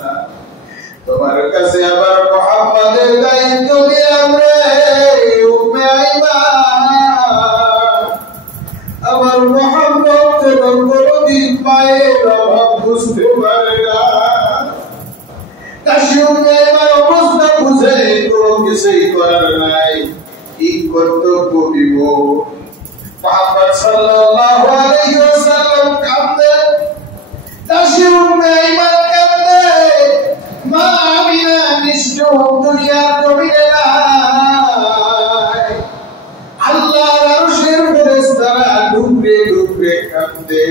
না। তোমার কাছে আবার মুহাম্মাদের দায়িত্ব দিলাম রে উম্মে আইমান। আমার মুহাম্মদ যখন কোনদিন পায়ের অভাব বুঝতে পারে না, কাশি উম্মে আইমান অবস্থা বুঝে কোনো কিছুই করার নাই, কি কর্তব্য দিব। মুহাম্মদ সাল্লাল্লাহু আলাইহি ওয়াসাল্লাম কাঁদতেন, কাশি উম্মে আইমান কাঁদতে, মা আমিনা নিষ্ঠুর দুনিয়ার জমিনে নাই। আল্লাহর আরশের ফেরেশতারা ডুবরে ডুবরে কাঁদে,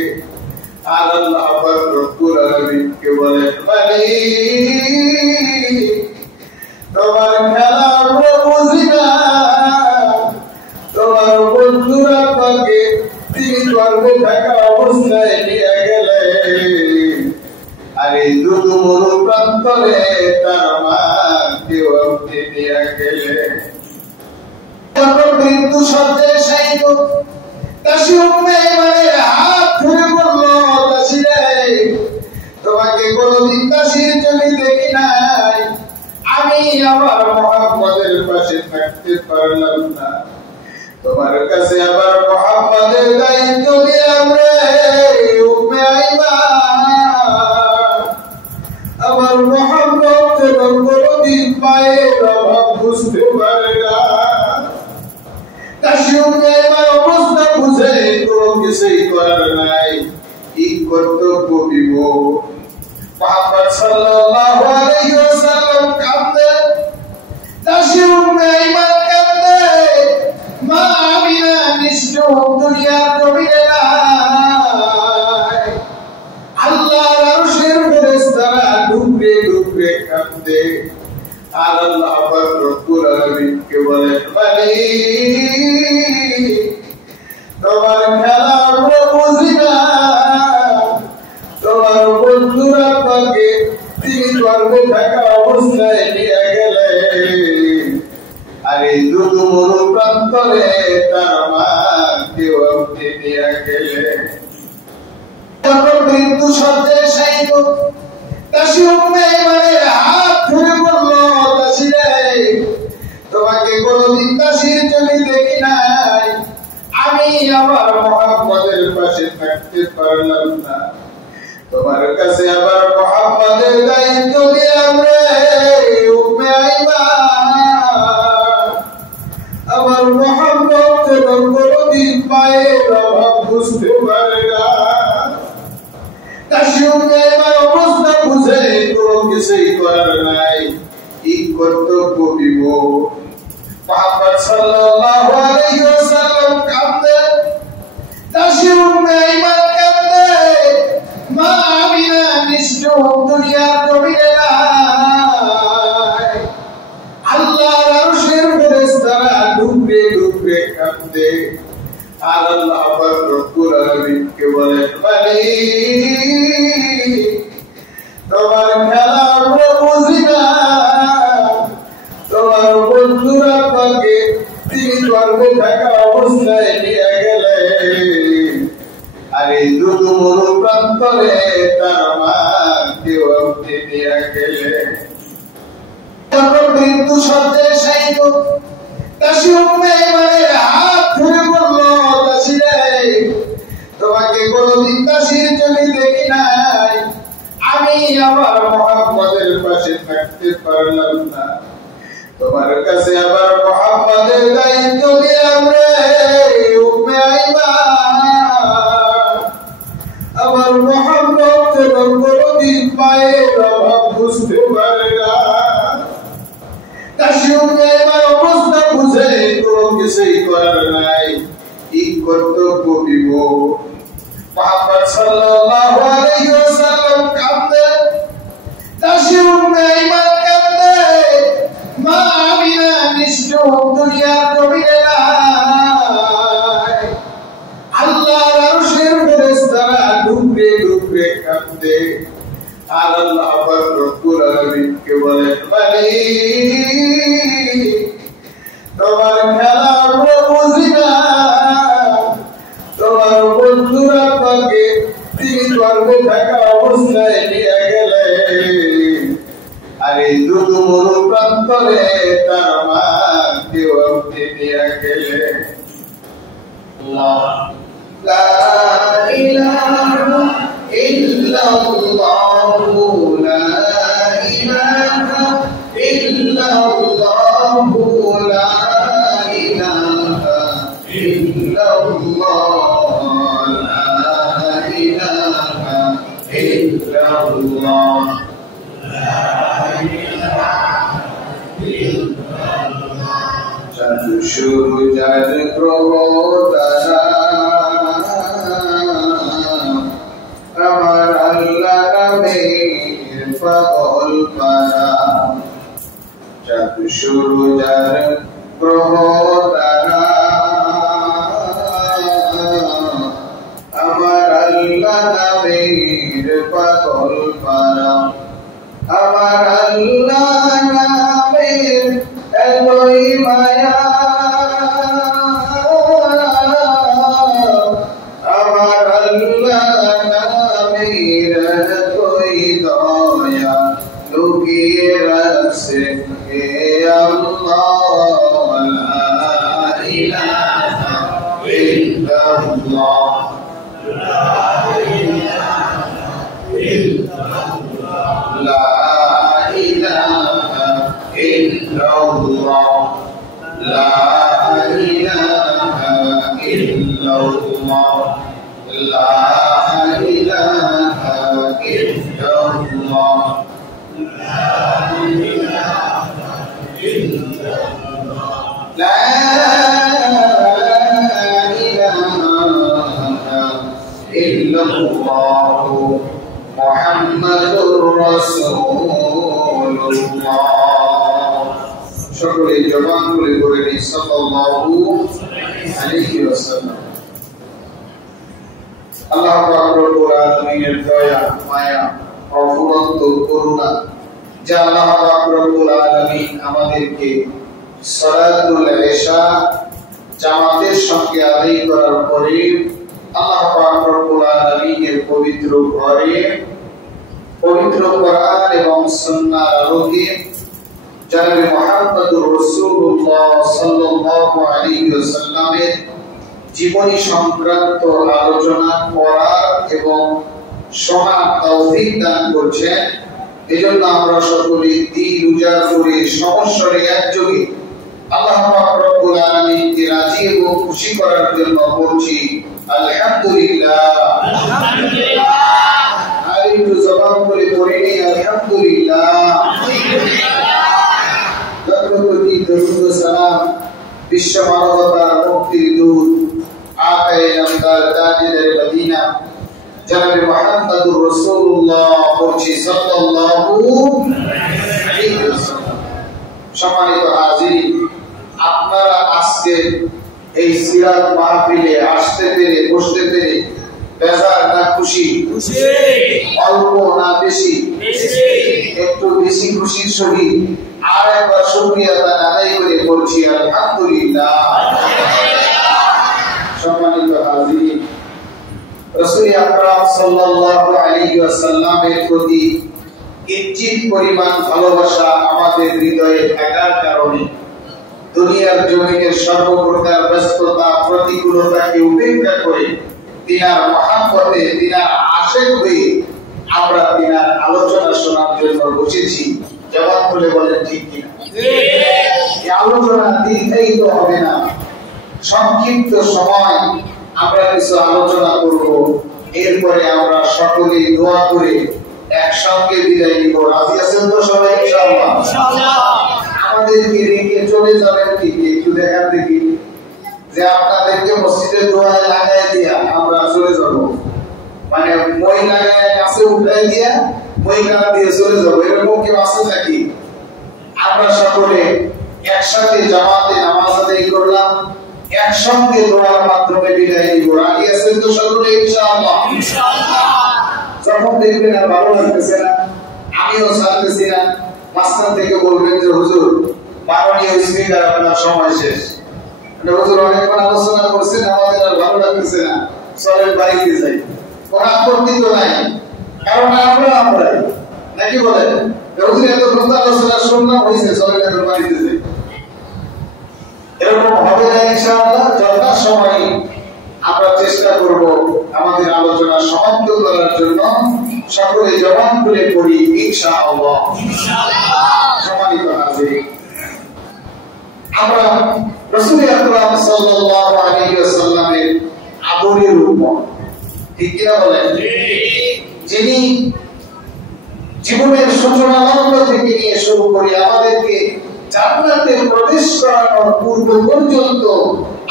আর আল্লাহ পাক রব্বুল আলামিনকে বলেন, মালিক তোমার খেলা আমরা বুঝি না, তোমার বন্ধুরা পাকে তিনি গর্বে থাকা অবস্থায় নিয়ে গেলে, আর এই দুদুমরু প্রান্তরে তার মাকেও আপনি নিয়ে গেলে। মৃত্যু সজ্জায় শায়িত কাশি উম্মে আইমানের হাত ধরে বলল, কাশি রে, তোমাকে কোনদিন কাশির চোখে দেখি নাই, আমি আমার মুহাম্মাদের পাশে থাকতে পারলাম না। তোমার কাছে আবার মুহাম্মাদের দায়িত্ব দিলাম রে উম্মে আইমান। আমার মুহাম্মদ যখন কোনদিন পায়ের অভাব বুঝতে পারে না, কাশি উম্মে আইমান অবস্থা বুঝে কোনো কিছুই করার নাই, কি কর্তব্য দিব। মুহাম্মদ সাল্লাল্লাহু আলাইহি ওয়াসাল্লাম কাঁদতেন, কাশি উম্মে আইমান কাঁদতে, মা আমিনা নিষ্ঠুর দুনিয়ার জমিনে নাই। আল্লাহর আরশের ফেরেশতারা ডুবরে ডুবরে কাঁদে, আর আল্লাহ পাক রব্বুল আলামিনকে বলেন, মালিক তোমার খেলা আমরা বুঝি না, তোমার বন্ধুরা পাকে তিনি গর্বে থাকা অবস্থায় নিয়ে গেলে, আর এই দুদুমরু প্রান্তরে তার মাকেও আপনি নিয়ে গেলে। মৃত্যু সজ্জায় শায়িত কাশি উম্মে আইমানের হাত ধরে বলল, কাশি রে, তোমাকে কোনদিন কাশির চোখে দেখি নাই, আমি আমার মুহাম্মাদের পাশে থাকতে পারলাম না। তোমার কাছে আবার মুহাম্মাদের দায়িত্ব দিলাম রে উম্মে আইমান। আমার মুহাম্মদ যখন কোনদিন পায়ের অভাব বুঝতে পারে না, কাশি উম্মে আইমান অবস্থা বুঝে কোনো কিছুই করার নাই, কি কর্তব্য দিব। মুহাম্মদ সাল্লাল্লাহু আলাইহি ওয়াসাল্লাম কাঁদতেন, কাশি উম্মে আইমান কাঁদতে, মা আমিনা নিষ্ঠুর দুনিয়ার জমিনে নাই। আল্লাহর আরশের ফেরেশতারা ডুবরে ডুবরে কাঁদে, আর আল্লাহ পাক রব্বুল আলামিনকে বলেন, মালিক তোমার খেলা আমরা বুঝি না, তোমার বন্ধুরা পাকে তিনি গর্বে থাকা অবস্থায় নিয়ে গেলে, আর এই দুদুমরু প্রান্তরে তার মাকেও আপনি নিয়ে গেলে। মৃত্যু সজ্জায় শায়িত কাশি উম্মে আইমানের হাত ধরে বলল, কাশি রে, তোমাকে কোনদিন কাশির চোখে দেখি নাই, আমি আমার মুহাম্মাদের পাশে থাকতে পারলাম না। তোমার কাছে আবার মুহাম্মাদের দায়িত্ব দিলাম রে উম্মে আইমান। আমার মুহাম্মদ যখন কোনদিন পায়ের অভাব বুঝতে পারে না, কাশি উম্মে আইমান অবস্থা বুঝে কোনো কিছুই করার নাই, কি কর্তব্য দিব। মুহাম্মদ সাল্লাল্লাহু আলাইহি ওয়াসাল্লাম কাঁদতেন, কাশি উম্মে আইমান কাঁদতে, মা আমিনা নিষ্ঠুর দুনিয়ার জমিনে নাই। আল্লাহর আরশের ফেরেশতারা ডুবরে ডুবরে কাঁদে, আর আল্লাহ পাক রব্বুল আলামিনকে বলেন, মালিক তোমার খেলা আমরা বুঝি না, তোমার বন্ধুরা পাকে তিনি গর্বে থাকা অবস্থায় নিয়ে গেলে, অন্তরে তার মাকে আপনি নিয়ে গেলেন। লা ইলাহা ইল্লাল্লাহু লা ইলাহা ইল্লাল্লাহু লা ইলাহা ইল্লাল্লাহ লা ইলাহা ইল্লাল্লাহ লা ইলাহা ইল্লাল্লাহ। চাঁদ সূরজ গ্রহ তারা আমার আল্লাহ নামের পাগল পারা। চাঁদ সূরজ গ্রহ তারা আমার আল্লাহ নামের পাগল পারা। আমার আল্লাহ নামের এতই মায়া, আমার আল্লাহ নামের এতই দয়া লুকিয়ে রাখছে হে আল্লাহ। লা ইলাহা ইল্লাল্লাহ লা ইলাহা ইল্লাল্লাহ লা ইলাহা ইল্লাল্লাহ লা ইলাহা ইল্লাল্লাহ লা ইলাহা ইল্লাল্লাহ লা ইলাহা ইল্লাল্লাহ লা ইলাহা ইল্লাল্লাহ মুহাম্মাদুর রাসূলুল্লাহ। সকলে জবান খুলে বলেন সাল্লাল্লাহু আলাইহি ওয়াসাল্লাম। আল্লাহ পাক রব্বুল আলামিনের দয়া মায়া অফুরন্ত করুণা যা আল্লাহ পাক রব্বুল আলামিন আমাদেরকে সালাতুল ইশা জামাতের সঙ্গে আদায় করার পরে আল্লাহ পাক রব্বুল আলামিনের পবিত্র ঘরে পবিত্র কোরআন এবং সুন্নাহর আলোকে জনাবে মুহাম্মদুর রাসূলুল্লাহ সাল্লাল্লাহু আলাইহি ওয়াসাল্লামের জীবনী সংক্রান্ত আলোচনা করার এবং শোনার তৌফিক দান করছেন। এজন্য আমরা সকলে দিল উজাড় করে সমস্বরে একযোগে আল্লাহ পাক রব্বুল আলামিনকে রাজি এবং খুশি করার জন্য বলছি আলহামদুলিল্লাহ। আলহামদুলিল্লাহ। আর একটু জবান করে পড়ে নেই আলহামদুলিল্লাহ। সালাম বিশ্ব মানবতার মুক্তির দূত আকায়ে নামদার তাজদার মদিনা জনাবে মুহাম্মদুর রাসূলুল্লাহ বলছি সাল্লাল্লাহু আলাইহি ওয়াসাল্লাম। সম্মানিত হাজিরিন, আপনারা আজকে এই সিরাত মাহফিলে আসতে পেরে বসতে পেরে বেজার না খুশি? খুশি। অল্প না বেশি? বেশি। একটু বেশি খুশির সহিত আর একবার শুকরিয়া আদায় করে বলছি আলহামদুলিল্লাহ। সম্মানিত হাজিরিন, রাসূল আকরাম সাল্লাল্লাহু আলাইহি ওয়াসাল্লামের প্রতি কিঞ্চিত পরিমাণ ভালোবাসা আমাদের হৃদয়ে থাকার কারণে দুনিয়ার জমিনের সর্বপ্রকার ব্যস্ততা প্রতিকূলতাকে উপেক্ষা করে তিনার মহাব্বতে তিনার আশিক হয়ে আমরা তিনার আলোচনা শোনার জন্য বসেছি। জবাব খুলে বলেন ঠিক কিনা? এই আলোচনা দীর্ঘায়িত হবে না, সংক্ষিপ্ত সময় আমরা কিছু আলোচনা করব, এরপরে আমরা সকলে দোয়া করে একসঙ্গে বিদায় নিব। রাজি আছেন তো সবাই? ইনশাআল্লাহ। আমাদেরকে রেখে চলে যাবেন কি? একটু দেখার দেখি যে আপনাদেরকে মসজিদে দোয়ায় লাগাই দিয়া আমরা চলে যাব, মানে মই লাগায় কাছে উঠাই দিয়া মই কান দিয়ে চলে যাব, এরকম কি আছে নাকি? আমরা সকলে একসাথে জামাতে নামাজ আদায় করলাম, একসঙ্গে দোয়ার মাধ্যমে বিদায় নিব। রাজি আছেন তো সকলে? ইনশাআল্লাহ। ইনশাআল্লাহ। যখন দেখবেন আর ভালো লাগতেছে না, আমিও ছাড়তেছি না, মাস্টার থেকে বলবেন যে হুজুর মাননীয় স্পিকার আপনার সময় শেষ, হুজুর অনেকক্ষণ আলোচনা করছেন, আমাদের আর ভালো লাগতেছে না, চলেন বাড়িতে যাই। কোনো আপত্তি তো নাই, কারণ আমরাই নাকি বলেন? ওদের এত কথা আলোচনা শুনলাম হয়েছে চলে গেল বাড়িতে যাই। এরকম হবে না ইনশাআল্লাহ। যথা সময় আমরা চেষ্টা করব আমাদের আলোচনা সমাপ্ত করার জন্য। সকলে জবান খুলে পড়ি ইনশাআল্লাহ। সম্মানিত হাজিরিন, আমরা রাসূল আকরাম সাল্লাল্লাহু আলাইহি ওয়াসাল্লামের আদরের উম্মত, ঠিক কি না বলেন? যিনি জীবনের সূচনা লগ্ন থেকে নিয়ে শুরু করে আমাদেরকে জান্নাতে প্রবেশ করানোর পূর্ব পর্যন্ত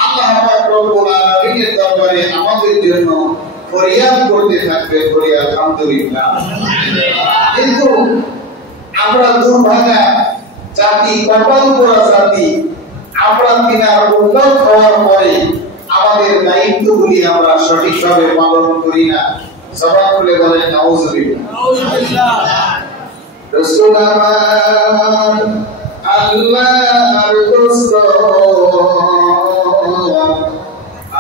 আল্লাহ পাক রব্বুল আলামিনের দরবারে আমাদের জন্য ফরিয়াদ করতে থাকবে, ফরিয়াদ আলহামদুলিল্লাহ। কিন্তু আমরা দুর্ভাগা জাতি, কপাল পোড়া জাতি, আমরা তিনার উন্নত হওয়ার পরে আমাদের দায়িত্বগুলি আমরা সঠিকভাবে পালন করি না। জবান খুলে বলেন নাউজুবিল্লাহ। রাসূল আমার আল্লাহর দোস্ত,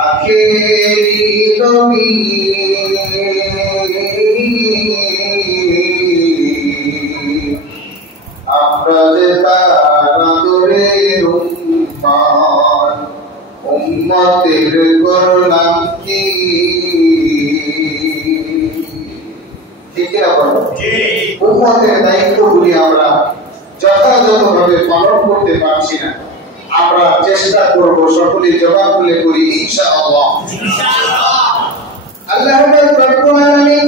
আখেরি নবী, আপনাদের তার আদরের উম্মত, উম্মতের করলাম কি? ঠিক না বলো? উম্মতের দায়িত্বগুলি আমরা যথাযথভাবে পালন করতে পারছি না। আমরা চেষ্টা করব সকলে জবাব খুলে করি ইনশাআল্লাহ। আল্লাহ রাব্বুল আলামিন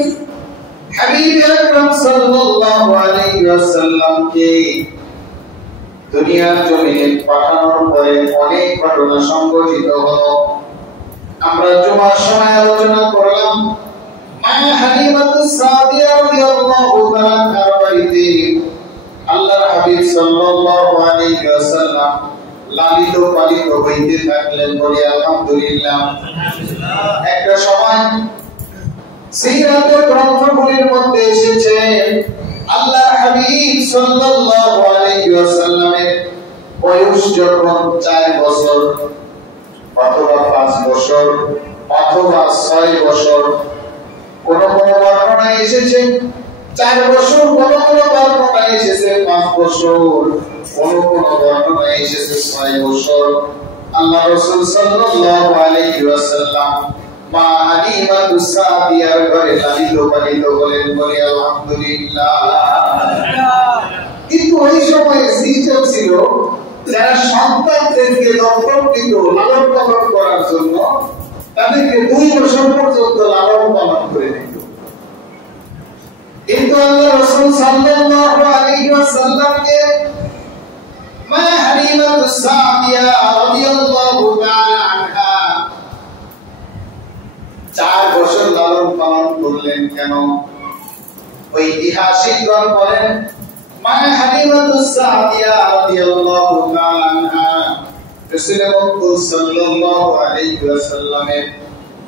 হাবিব আকরাম সাল্লাল্লাহু আলাইহি ওয়াসাল্লামকে দুনিয়ার জমিনে পাঠানোর পরে অনেক ঘটনা সংঘটিত হলো। আমরা জুমার সময় আলোচনা করলাম মা হালিমাতুস সাদিয়া রাদিয়াল্লাহু তাআলা তার বাড়িতে আল্লাহর হাবিব সাল্লাল্লাহু আলাইহি ওয়াসাল্লাম লালিত পালিত হইতে থাকলেন। বলি আলহামদুলিল্লাহ। একটা সময় সিরাতের গ্রন্থগুলির মধ্যে এসেছে আল্লাহর হাবিব সাল্লাল্লাহু আলাইহি ওয়াসাল্লামের বয়স যখন 4 বছর অথবা 5 বছর অথবা 6 বছর, কোন কোন বর্ণনায় এসেছে 4 বছর, কোন কোন বর্ণনায় এসেছে 5 বছর, কোন কোন বর্ণনায় এসেছে 6 বছর। আল্লাহ রাসূল সাল্লাল্লাহু আলাইহি ওয়াসাল্লাম মা হালিমাতুস সাদিয়ার ঘরে লালিত পালিত হলেন। বলি আলহামদুলিল্লাহ। কিন্তু ওই সময় সিস্টেম ছিল যারা সন্তানদেরকে দত্তকৃত লালন পালন করার জন্য তাদেরকে 2 বছর পর্যন্ত লালন পালন করে দিত। কিন্তু আল্লাহ রাসূল সাল্লাল্লাহু আলাইহি ওয়াসাল্লামকে মা হালিমাতুস সাদিয়া রাদিয়াল্লাহু তাআলা আনহা 4 বছর লালন পালন করলেন। কেন? ঐতিহাসিকগণ বলেন মা হালিমাতুস সাদিয়া রাদিয়াল্লাহু তাআলা আনহা রাসূল মুহাম্মদ সাল্লাল্লাহু আলাইহি ওয়াসাল্লামের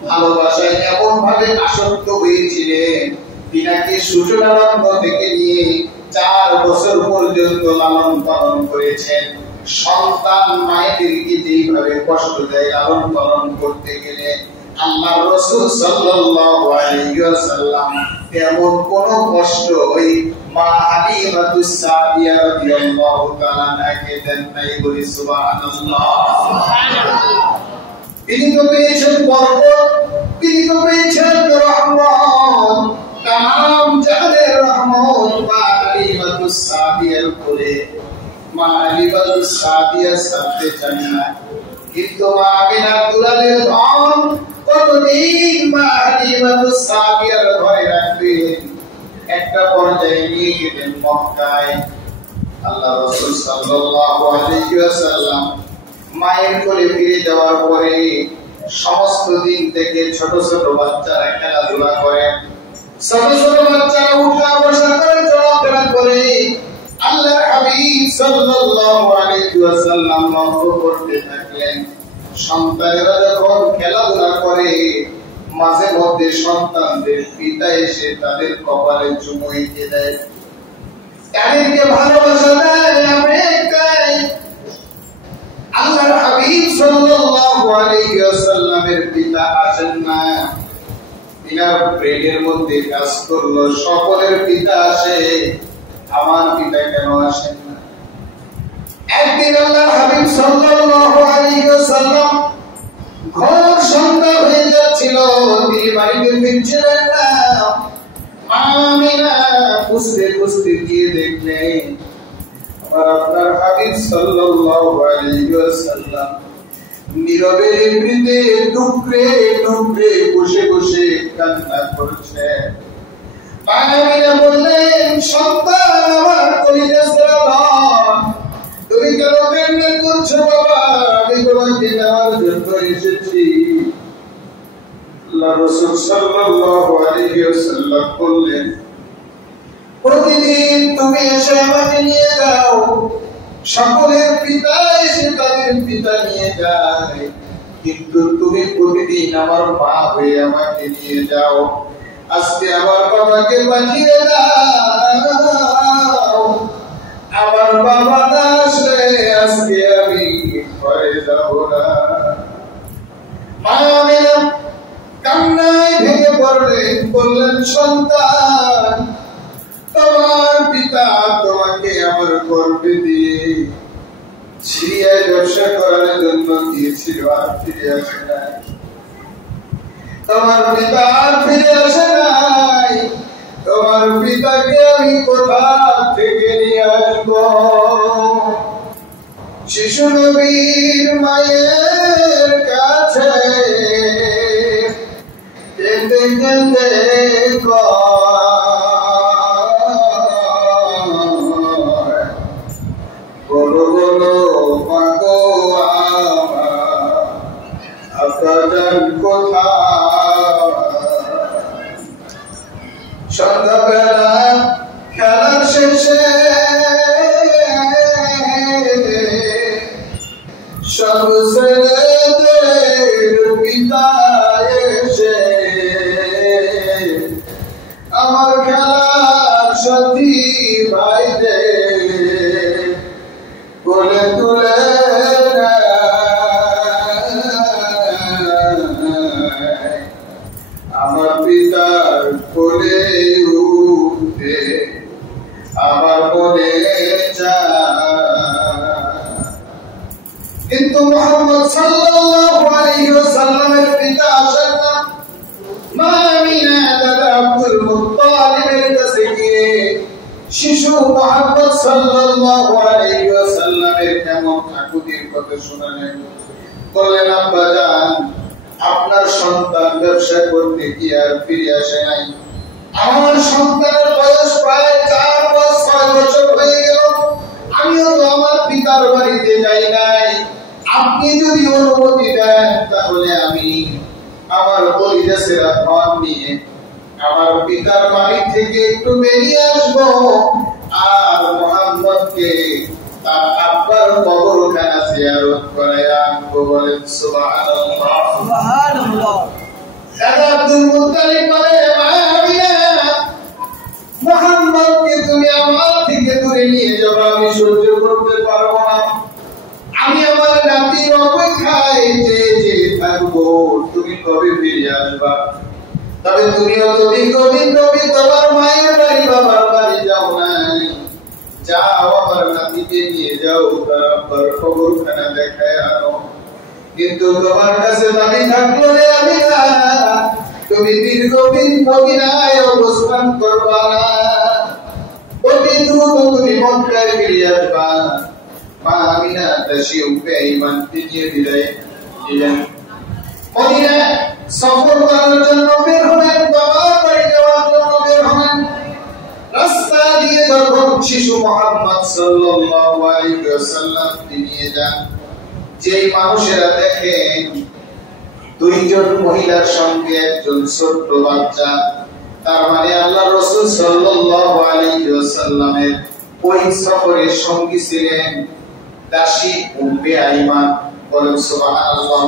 ভালোবাসায় এমন ভাবে আসক্ত হয়েছিলেন, তিনাকে সূচনা লগ্ন থেকে নিয়ে 4 বছর পর্যন্ত লালন পালন করেছেন। সন্তান মায়েদেরকে যেভাবে কষ্ট দেয় লালন পালন করতে গেলে আল্লাহ রাসূল সাল্লাল্লাহু আলাইহি ওয়াসাল্লাম তেমন কোন কষ্ট ওই মা হালিমাতুস সাদিয়া রাদিয়াল্লাহু তাআলা আনহাকে দেন নাই। বলি সুবহানাল্লাহ। তিনি তো পেয়েছেন বরকত, তিনি তো পেয়েছেন রহমত, তামাম জাহানের রহমত মা হালিমাতুস সাদিয়ার উপরে। মা হালিমাতুস সাদিয়ার সাথে জান্নাত। কিন্তু মা আমিনার দুলালের ধন কতদিন মা হালিমাতুস সাদিয়ার ঘরে রাখবেন? একটা পর্যায়ে নিয়ে গেলেন মক্কায়। আল্লাহ রাসূল সাল্লাল্লাহু আলাইহি ওয়াসাল্লাম মায়ের কোলে ফিরে যাওয়ার পরে সমস্ত দিন থেকে ছোট ছোট বাচ্চারা খেলাধুলা করে, ছোট ছোট বাচ্চারা উঠা বসা করে, চলাফেরা করে। আল্লাহর হাবিব সাল্লাল্লাহু আলাইহি ওয়াসাল্লাম লক্ষ্য করতে থাকলেন সন্তানেরা যখন খেলাধুলা করে মাঝে মধ্যে সন্তানদের পিতা এসে তাদের কপালে চুমু এঁকে দেয়, তাদেরকে ভালোবাসা দেয়, আবেগ দেয়। আল্লাহর হাবিব সাল্লাল্লাহু আলাইহি ওয়াসাল্লামের পিতা আসেন না, তিনার ব্রেনের মধ্যে কাজ করলো সকলের পিতা আসে, আমার কেন আসেন না? একদিন আল্লাহর হাবিব সাল্লাল্লাহু আলাইহি ওয়াসাল্লাম ঘোর সন্ধ্যা হয়ে যাচ্ছিল, তিনি বাড়িতে ফিরছিলেন না। আমিনা খুঁজতে খুঁজতে গিয়ে দেখলেন আপনার হাবিব সাল্লাল্লাহু আলাইহি ওয়াসাল্লাম নীরবে নিভৃতে টুকরে টুকরে বসে বসে কান্না করছেন। আমিনা বললেন, সন্তান আমার, কলিজার ধন, তুমি কেন কান্না করছো বাবা? আমি তোমাকে নেওয়ার জন্য এসেছি। আল্লাহ রাসূল সাল্লাল্লাহু আলাইহি ওয়াসাল্লাম বললেন, প্রতিদিন তুমি এসে আমাকে নিয়ে যাও, সকলের পিতা এসে তাদের পিতা নিয়ে যায়, কিন্তু তুমি প্রতিদিন আমার মা হয়ে আমাকে নিয়ে যাও। আজকে আমার বাবাকে পাঠিয়ে দাও, আমার বাবা না আসলে আজকে আমি ঘরে যাব না। আমিনা কান্নায় ভেঙে পড়লেন, বললেন, সন্তান, তোমার পিতা তোমাকে আমার গর্ভে দিয়ে সিরিয়ায় ব্যবসা করার জন্য দিয়েছিল, আর ফিরে আসে নাই। তোমার পিতা আর ফিরে আসে নাই, তোমার পিতাকে আমি কোথা থেকে নিয়ে আসবো? শিশু নবীর মায়ের কাছে কেঁদে কেঁদে বলো বলো মাগো আমার আব্বাজান কোথায়? সন্ধ্যাবেলা খেলার শেষে সব ছেলেদের পিতা এসে আমার খেলার সাথী ভাইদের কোলে তুলে আমার পিতার কোলে উঠে আমার মনে কিন্তু মুহাম্মদ সাল্লাল্লাহু আলাইহি ওয়াসাল্লামের পিতা আসেন না। মা আমিনা দাদা আব্দুল মুত্তালিবের কাছে গিয়ে শিশু মুহাম্মদ সাল্লাল্লাহু আলাইহি ওয়াসাল্লামের কেমন আকুতির কথা শুনালেন। বললেন, আব্বাজান, আপনার সন্তান ব্যবসা করতে গিয়ে আর ফিরে আসে নাই। আমার সন্তানের বয়স প্রায় 4 বছর 6 বছর হয়ে গেল, আমিও তো আমার পিতার বাড়িতে যাই নাই। আপনি যদি অনুমতি দেন তাহলে আমি আমার পরিবেশের ধন নিয়ে আমার পিতার বাড়ি থেকে একটু বেরিয়ে আসবো, আর মুহাম্মদকে তার আব্বার কবরখানা জিয়ারত করে আনবো। বলেন সুবহানাল্লাহ। সুবহানাল্লাহ। দাদা আব্দুল মুত্তালিব বলে, মুহাম্মদকে তুমি আমার থেকে দূরে নিয়ে যাবে, আমি সহ্য করতে পারবো না। আমি আমার নাতির অপেক্ষায় যে থাকবো, তুমি কবে ফিরে আসবা? তবে তুমিও তো দীর্ঘদিন নবী তোমার মায়ের বাড়ি বাবার বাড়ি যাও নাই, যাও আমার নাতিকে নিয়ে যাও, তার আব্বার কবরখানা দেখায় আনো। কিন্তু তোমার কাছে দাবি থাকলো রে আমিনা, তুমি দীর্ঘদিন মদিনায় অবস্থান করবা না, অতি দ্রুত তুমি মক্কায় ফিরে আসবা। মা আমিনা তাশি উম্মে ঈমানকে নিয়ে বিদায় দিলেন। মদিনা সফর করার জন্য বের হলেন, বাবার বাড়ি যাওয়ার জন্য বের হলেন। রাস্তা দিয়ে যখন শিশু মুহাম্মদ সাল্লাল্লাহু আলাইহি ওয়াসাল্লাম নিয়ে যান, যেই মানুষেরা দেখেন দুইজন মহিলার সঙ্গে একজন ছোট্ট বাচ্চা, তার মানে আল্লাহ রাসূল সাল্লাল্লাহু আলাইহি ওয়াসাল্লামের ওই সফরের সঙ্গী ছিলেন দাসী উম্মে ঈমান। বলেন সুবহানাল্লাহ।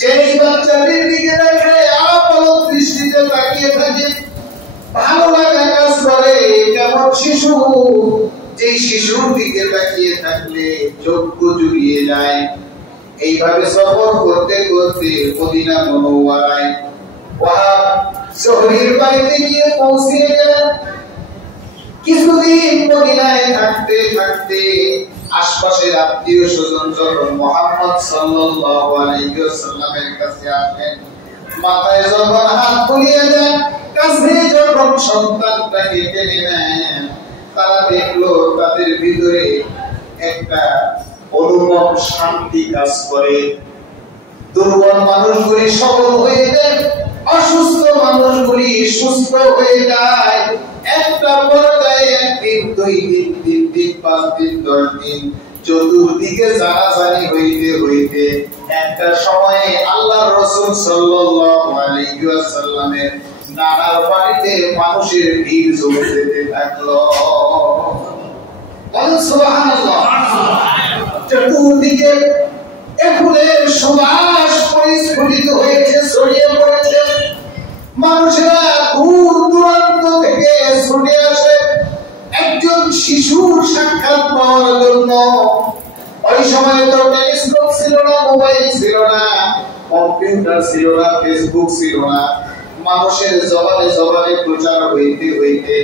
যেই বাচ্চাটির দিকে দেখে আপলক দৃষ্টিতে তাকিয়ে থাকে, ভালো লাগা কাজ করে। কেমন শিশু, যেই শিশুর দিকে তাকিয়ে থাকলে চক্ষু জুড়িয়ে যায়। এইভাবে সফর করতে করতে মদিনা মুনাওয়ারায় ওয়াহাব শহরের বাড়িতে গিয়ে পৌঁছে গেলেন। কিছুদিন মদিনায় থাকতে থাকতে আশপাশের আত্মীয় স্বজন যখন মুহাম্মদ সাল্লাল্লাহু আলাইহি ওয়াসাল্লামের কাছে আসেন, মাথায় যখন হাত বুলিয়ে দেন, কাছে যখন সন্তানটাকে টেনে নেন, তারা দেখলো তাদের ভিতরে একটা অনুপম শান্তি কাজ করে। দুর্বল মানুষগুলি সবল হয়ে যায়, অসুস্থ মানুষগুলি সুস্থ হয়ে যায়। একটা পর্যায়ে একদিন, দুই দিন, তিন দিন, 5 দিন, 10 দিন, চতুর্দিকে জানাজানি হইতে হইতে একটা সময়ে আল্লাহর রাসূল সাল্লাল্লাহু আলাইহি ওয়াসাল্লামের নানার বাড়িতে মানুষের ভিড় জমে যেতে থাকলো। সুবহানাল্লাহ। চতুর্দিকে ফুলের সুবাস পরিস্ফুটিত হয়েছে, ছড়িয়ে পড়েছে। মানুষেরা দূর দূরান্ত থেকে ছুটে আসে একজন শিশুর সাক্ষাৎ পাওয়ার জন্য। ওই সময় তো টেলিস্কোপ ছিল না, মোবাইল ছিল না, কম্পিউটার ছিল না, ফেসবুক ছিল না। মানুষের জবানে জবানে প্রচার হইতে হইতে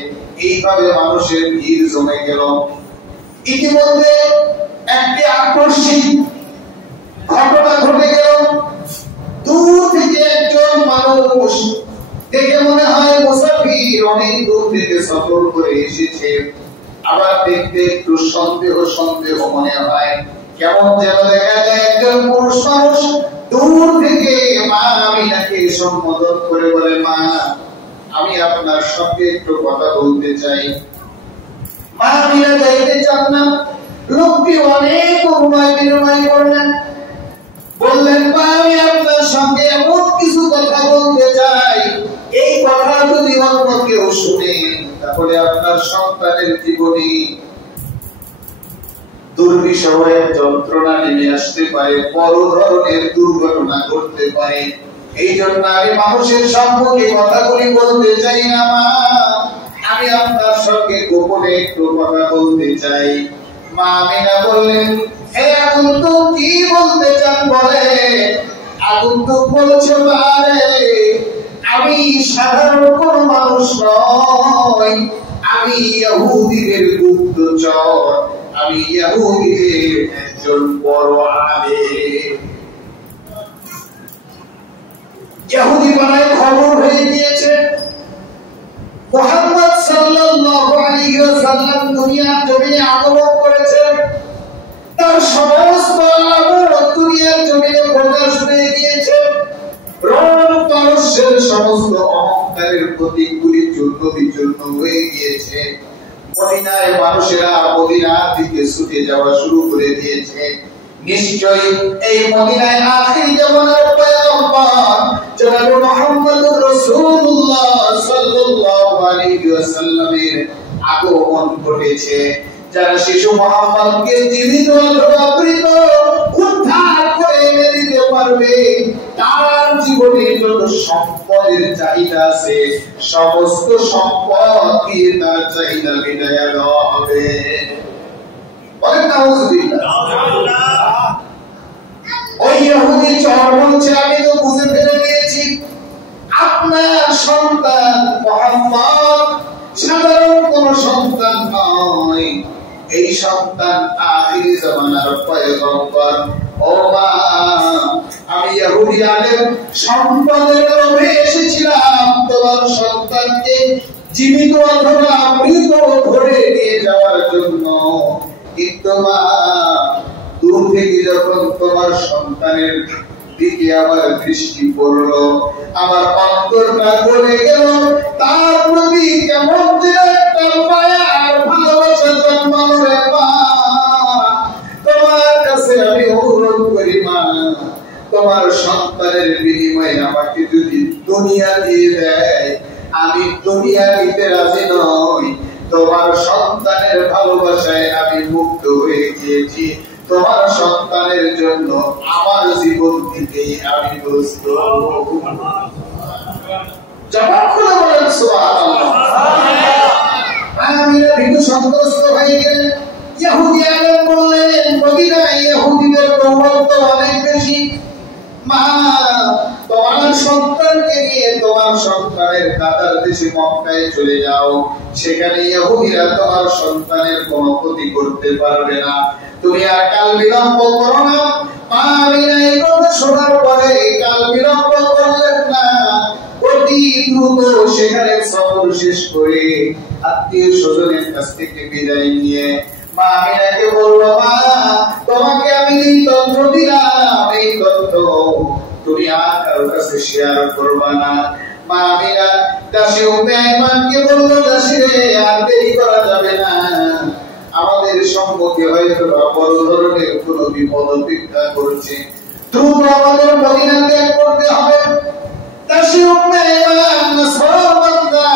এইভাবে মানুষের ভিড় জমে গেল। ইতিমধ্যে একটি আকস্মিক ঘটনা ঘটে গেল। দূর থেকে একজন মানুষ, দেখে মনে হয় মুসাফির, অনেক দূর থেকে সফর করে এসেছে। আবার দেখতে একটু সন্দেহ সন্দেহ মনে হয়, কেমন যেন দেখা যায় একজন পুরুষ মানুষ দূর থেকে মা আমিনাকে সম্বোধন করে বলে, মা আমি আপনার সঙ্গে একটু কথা বলতে চাই। মা আমিনা যাইতে চান না। লোকটি অনেক অনুনয় বিনয় করলেন, বললেন, মা আমি আপনার সঙ্গে এমন কিছু কথা বলতে চাই, এই কথা যদি অন্য কেউ শুনে তাহলে আপনার সন্তানের জীবনে দুর্বিষহ যন্ত্রণা নেমে আসতে পারে, বড় ধরনের দুর্ঘটনা ঘটতে পারে। এই জন্য আমি মানুষের সম্মুখে কথাগুলি বলতে চাই না মা, আমি আপনার সঙ্গে গোপনে একটু কথা বলতে চাই। মা আমিনা বললেন, হে আগন্তুক কি বলতে চান বলে। আগন্তুক বলছে, মারে আমি সাধারণ কোন মানুষ নই, আমি ইহুদিদের গুপ্তচর, আমি ইহুদিদের একজন বড় আলেম। ইহুদি বানায় খবর হয়ে গিয়েছে মুহাম্মদ সাল্লাল্লাহু আলাইহি ওয়াসাল্লাম দুনিয়ার জমিনে আগমন করেছেন। তার সমস্ত আমল দুনিয়ার জমিনে প্রকাশ হয়ে গিয়েছে। মানুষের সমস্ত অহংকারের প্রতীকগুলি চূর্ণ বিচূর্ণ হয়ে গিয়েছে। মদিনায় মানুষেরা মদিনার দিকে ছুটে যাওয়া শুরু করে দিয়েছে। নিশ্চয়ই এই মদিনায় আখির জামানার পয়গম্বর জনাব মুহাম্মদুর রাসূলুল্লাহ সাল্লাল্লাহু আলাইহি ওয়াসাল্লামের আগমন ঘটেছে। যারা শিশু মুহাম্মদকে জীবিত অথবা মৃত উদ্ধার করে এনে দিতে পারবে, তার জীবনে যত সম্পদের চাহিদা আছে সমস্ত সম্পদ দিয়ে তার চাহিদা মেটাইয়া দেওয়া হবে। বলেন নাউযুবিল্লাহ। ওই ইহুদি চর বলছে, আমি তো বুঝে ফেলে দিয়েছি আপনার সন্তান মুহাম্মদ সাধারণ কোন সন্তান নয়, এই সন্তান আখির জামানার পয়গম্বর। ও মা, আমি ইহুদি আলেম সম্পদের লোভে এসেছিলাম তোমার সন্তানকে জীবিত অথবা মৃত ধরে নিয়ে যাওয়ার জন্য, কিন্তু মা দূর থেকে যখন তোমার সন্তানের দিকে আমার দৃষ্টি পড়লো, আমার অন্তরটা গলে গেল, তার প্রতি কেমন যে একটা মায়া আর ভালোবাসা জন্মালো রে মা। তোমার কাছে আমি অনুরোধ করি মা, তোমার সন্তানের বিনিময়ে আমাকে যদি দুনিয়া দিয়ে দেয়, আমি দুনিয়া দিতে রাজি নই। তোমার সন্তানের ভালোবাসায় আমি মুক্ত হয়ে গিয়েছি, তোমার সন্তানের জন্য আমার জীবন দিতে আমি প্রস্তুত। জবাব খুলে বলেন সুবহানাল্লাহ। আমিরা ভীতু সন্ত্রস্ত হয়ে গেলেন। ইহুদি আলেম বললেন, মদিনায় ইহুদিদের প্রভাব তো অনেক বেশি, মা তোমার সন্তানকে নিয়ে তোমার সন্তানের দাদার দেশে মক্কায় চলে যাও, সেখানে ইহুদিরা তোমার সন্তানের কোনো ক্ষতি করতে পারবে না, তুমি আর কাল বিলম্ব করো না। মা আমিনা এই কথা শোনার পরে কাল বিলম্ব করলেন না, অতি দ্রুত সেখানে সফর শেষ করে আত্মীয় স্বজনের কাছ থেকে বিদায় নিয়ে মা আমিনাকে বললো, মা তোমাকে আমি এই তথ্য দিলাম, এই তথ্য তুমি আর কারোর কাছে শেয়ার করবা না। মা আমিনা দাসী উম্মে আইমানকে বললো, দাসী রে, আর দেরি করা যাবে না, আমাদের সম্মুখে হয়তো বড় ধরনের কোন বিপদ অপেক্ষা করছে, দ্রুত আমাদের মদিনা ত্যাগ করতে হবে। দাসী উম্মে আইমান সর্বদা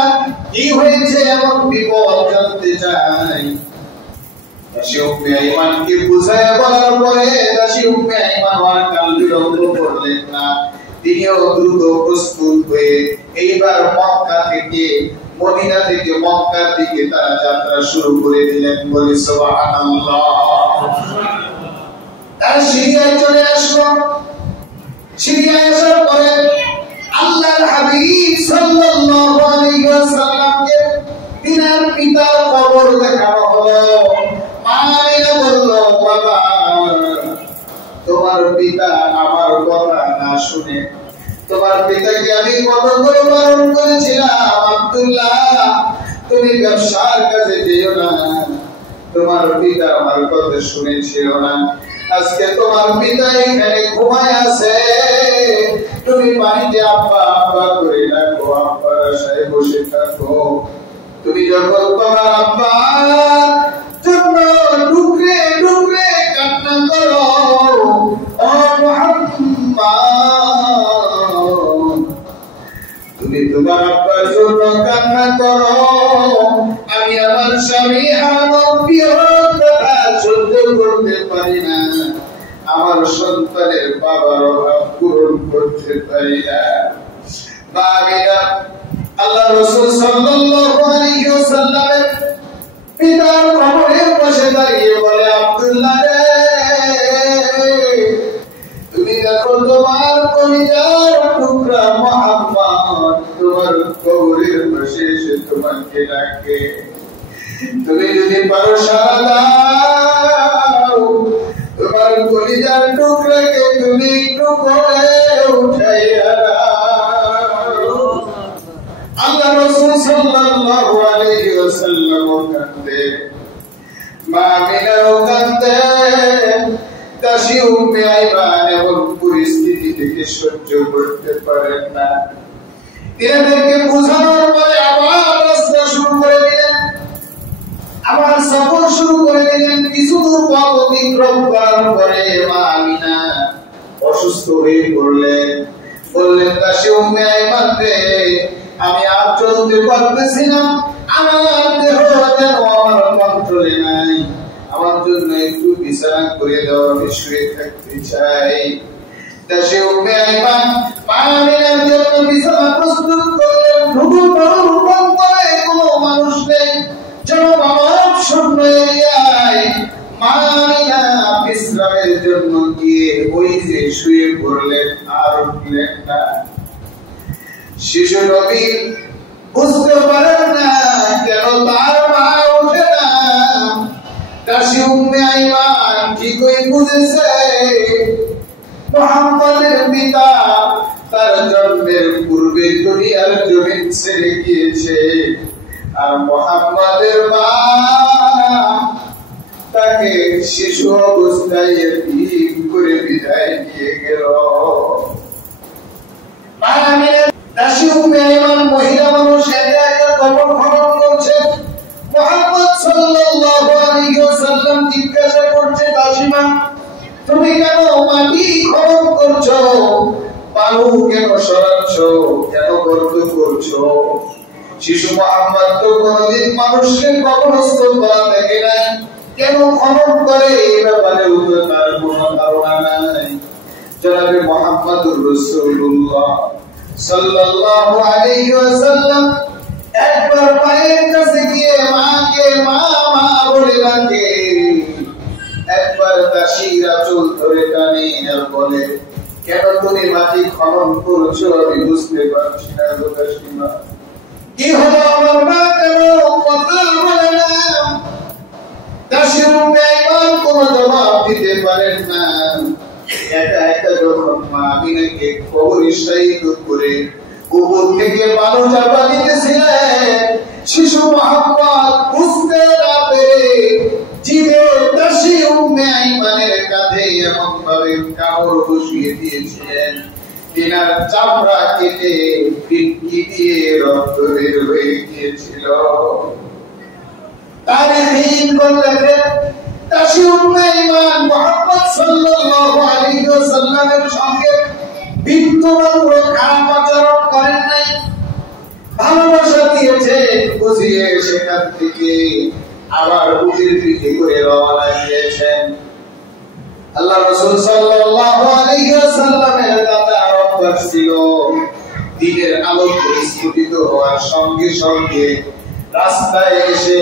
কি হয়েছে এমন বিপদ জানতে চাই। দাসী উম্মে আইমানকে বুঝায় বলার পরে দাসী উম্মে আইমান আর কাল বিলম্ব করলেন না, তিনিও দ্রুত প্রস্তুত হয়ে এইবার মক্কা থেকে মদিনা থেকে মক্কার দিকে তারা যাত্রা শুরু করে দিলেন। বলি সুবহানাল্লাহ। তারা সিরিয়ায় চলে আসলো। সিরিয়ায় আসার পরে আল্লাহর হাবিব সাল্লাল্লাহু আলাইহি ওয়াসাল্লামকে তিনার পিতার কবর দেখানো হলো। মা আমিনা বলল, বাবা তোমার পিতা আমার কথা না শুনে, তোমার পিতাকে আমি কত করে বারণ করেছিলাম, আব্দুল্লাহ তুমি ব্যবসার কাজে যেও না, তোমার পিতা আমার কথা শুনেছিল না, আজকে তোমার পিতা এখানে ঘুমায় আছে, তুমি বাড়িতে আব্বা আব্বা করে ডাকো, আব্বার আশায় বসে থাকো, তুমি যখন তোমার আব্বার জন্য ডুকরে ডুকরে কান্না করো, ও মুহাম্মদ তুমি তোমার আব্বার জন্য কান্না করো, আমি আমার স্বামী আমার প্রিয় কথা সহ্য করতে পারি না, আমার সন্তানের বাবার অভাব পূরণ করতে পারি না। আল্লাহ রাসূল সাল্লাল্লাহু আলাইহি ওয়াসাল্লামের পিতার কবরের পাশে দাঁড়িয়ে বলে, আব্দুল্লাহ রে, তুমি দেখো তোমার কলিজার টুকরা মুহাম্মদ তোমার কবরের পাশে এসে তোমাকে ডাকে, তুমি যদি পারো সারা দাও, তোমার কলিজার টুকরাকে তুমি একটু করে উঠাইয়া দাও। আল্লাহ রাসূল সাল্লাল্লাহু আলাইহি ওয়াসাল্লাম কাঁদে, মা আমিনাও কাঁদে। দাসী উম্মে আইমান এমন পরিস্থিতি থেকে সহ্য করতে পারেন না, তিনাদেরকে বুঝানোর পরে আবার রাস্তা শুরু করে দিলেন, আবার সফর শুরু করে দিলেন। কিছু দূর পথ অতিক্রম করার পরে মা আমিনা অসুস্থ হয়ে পড়লেন। বললেন, দাসী উম্মে আইমান রে, আমি আর চলতে পারতেছি না, আমার দেহ যেন আমার কন্ট্রোলে নাই, আমার জন্য একটু বিছানা করে দাও, আমি শুয়ে থাকতে চাই। দাসী উম্মে আইমান মা আমিনার জন্য বিছানা প্রস্তুত করলেন। ঢুকুর রূপম করে কোনো মানুষ নেই, যেন মানব শূন্য এরিয়ায় মা আমিনা বিশ্রামের জন্য গিয়ে ওই যে শুয়ে পড়লেন, আর উঠলেন না। শিশু নবী বুঝতে পারেন না কেন তার মা ওঠে না। দাসী উম্মে আইমান ঠিকই বুঝেছে, মুহাম্মাদের পিতা তার জন্মের পূর্বে দুনিয়ার জমিন ছেড়ে গিয়েছে, আর মুহাম্মাদের মা তাকে শিশু অবস্থায় এতিম করে বিদায় দিয়ে গেল। দাসী উম্মে আইমান মহিলা মানুষ একা একা কবর খনন করছে। মুহাম্মদ সাল্লাল্লাহু আলাইহি ওয়াসাল্লাম জিজ্ঞাসা করছে, দাসীমা তুমি কেন মাটি খনন করছো, বালু কেন সরাচ্ছো, কেন গর্ত করছো? শিশু মুহাম্মদ তো কোনদিন মানুষকে কবরস্থ করা দেখে নাই, কেন খনন করে এই ব্যাপারে তার কোনো ধারণা নাই। জনাবে মুহাম্মদুর রাসূলুল্লাহ সাল্লাল্লাহু আলাইহি ওয়াসাল্লাম একবার মায়ের কাছে গিয়ে মাকে মা মা বলে ডাকে, একবার দাসীর আঁচল ধরে টানে আর বলে, কেন তুমি মাটি খনন করছো আমি বুঝতে পারছি না। কি হলো আমার মা কেন কথা বলে না? দাসী উম্মে আইমান কোনো জবাব দিতে পারেন না। একা একা যখন মা আমিনাকে কবরস্থায়িত করে কবর থেকে বালু চাপা দিতেছিলেন, শিশু মোহাম্মদ বুঝতে না পেরে জিদে দাসী উম্মে আইমানের কাঁধে এমন ভাবে কাপড় বসিয়ে দিয়েছিলেন, তিনার চামড়া কেটে পিটকি দিয়ে রক্ত বের হয়ে গিয়েছিল। তারিখিন বললেন দাসী উম্মে আইমান মুহাম্মদ সাল্লাল্লাহু আলাইহি ওয়াসাল্লামের সঙ্গে বিন্দুমাত্র খারাপ আচরণ করেন নাই, ভালোবাসা দিয়েছে, বুঝিয়ে সেখান থেকে আবার উটের পিঠে করে রওনা দিয়েছেন। আল্লাহ রাসূল সাল্লাল্লাহু আলাইহি ওয়াসাল্লামের দাদা অভ্যাস ছিল দিনের আলো পরিস্ফুটিত হওয়ার সঙ্গে সঙ্গে রাস্তায় এসে